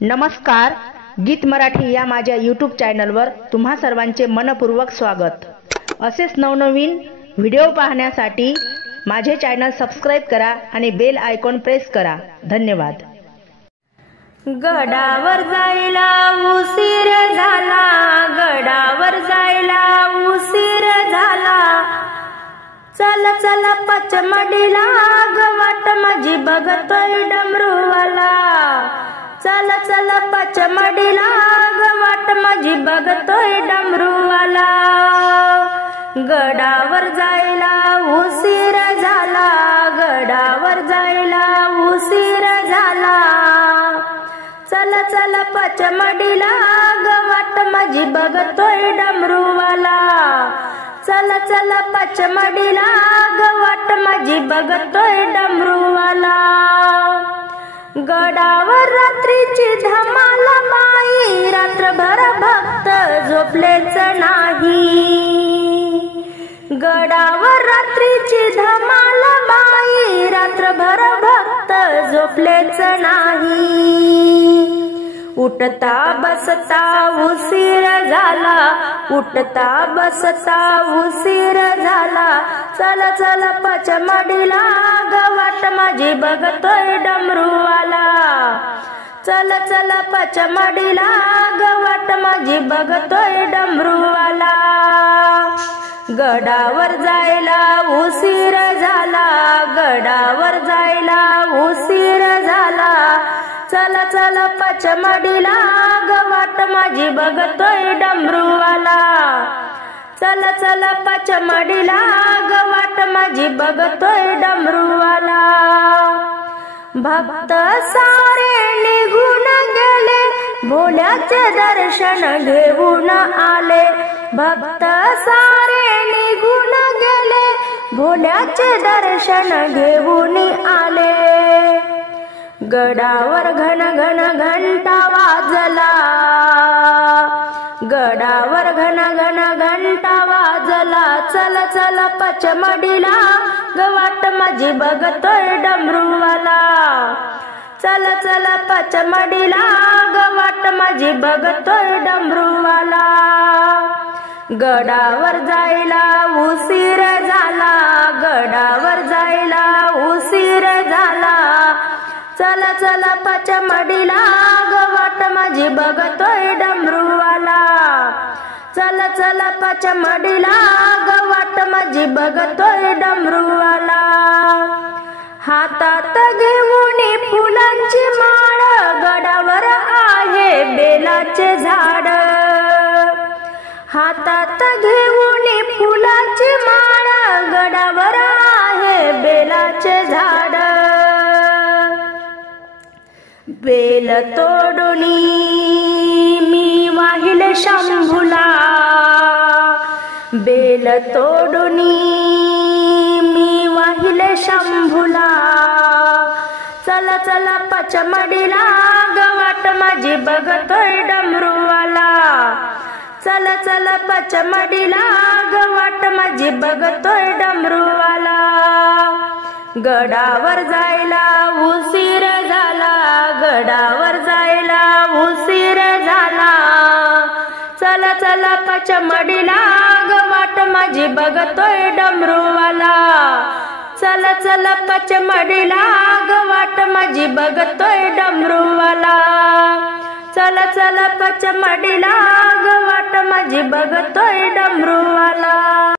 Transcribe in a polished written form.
नमस्कार, गीत मराठी या माझ्या यूट्यूब चॅनलवर तुम्हा सर्वांचे मनपूर्वक स्वागत। असेच नवनवीन व्हिडिओ पाहण्यासाठी माझे चॅनल सबस्क्राइब करा आणि बेल आयकॉन प्रेस करा। धन्यवाद। गडावर जायला उशीर झाला, गडावर जायला उशीर झाला। चल चल पचमडीला गवाट माझी बघतोय डमरूवाला। चल चल पचमडीला गवाट माझी बघतोय डमरूवाला। गडावर जायला उशीर झाला, गडावर जायला उशीर झाला। चल चल पचमडीला गवाट माझी बघतोय डमरूवाला। चल चल पचमडीला गवाट माझी बघतोय डमरूवाला। गडावर रात्रीची धमाल माई, रात्रभर भक्त झोपलेच नाही। गडावर रात्रीची धमाल माई, रात्रभर भक्त झोपलेच नाही। उठता बसता उशीर झाला, उठता बसता उशीर झाला। चल चल पचमडीला गवाट माझी बघतोय डमरूवाला। चल चल पचमडीला गवाट माझी बघतोय डमरूवाला। गडावर जायला उशीर झाला, गडावर जायला उशीर झाला। चल चल पचमडीला गवाट माझी बघतोय डमरूवाला। चल चल पचमडीला गवाट माझी बघतोय डमरूवाला। भक्त सारे निघून गेले, भोल्याचे दर्शन घेऊन आले। भक्त सारे निघून गेले, भोल्याचे दर्शन घेऊन आले। गडावर घन घन घंटा वाजला, गडावर घन घन घंटा वाजला। चल चल पचमडीला गवाट माझी बघतोय डमरूवाला। चल चल पचमडीला गवाट माझी बघतोय डमरूवाला। गडावर जायला उशीर झाला, गडावर जायला उशीर झाला। चल चल पचमडीला गवाट माझी बघतोय डमरूवाला। चल चल पचमडीला गवाट माझी बघतोय डमरूवाला। हातात घेऊन फुलांची माळ, गडावर आहे बेलाचे झाड। हातात घेऊन फुलांची माळ, गडावर आहे बेलाचे झाड। बेल तोडूनी मी वाहिले शंभूला, बेल तोडूनी मी वाहिले शंभूला। चल चल पचमडीला गवाट माझी बघतोय डमरूवाला। चल चल पचमडीला गवाट माझी बघतोय डमरूवाला। गडावर जायला उशीर झाला, गडावर जायला उशीर झाला। चल चल पचमडीला गवाट माझी बघतोय डमरूवाला। चल चल पचमडीला गवाट माझी बघतोय डमरूवाला। चल चल पचमडीला गवाट माझी बघतोय डमरूवाला।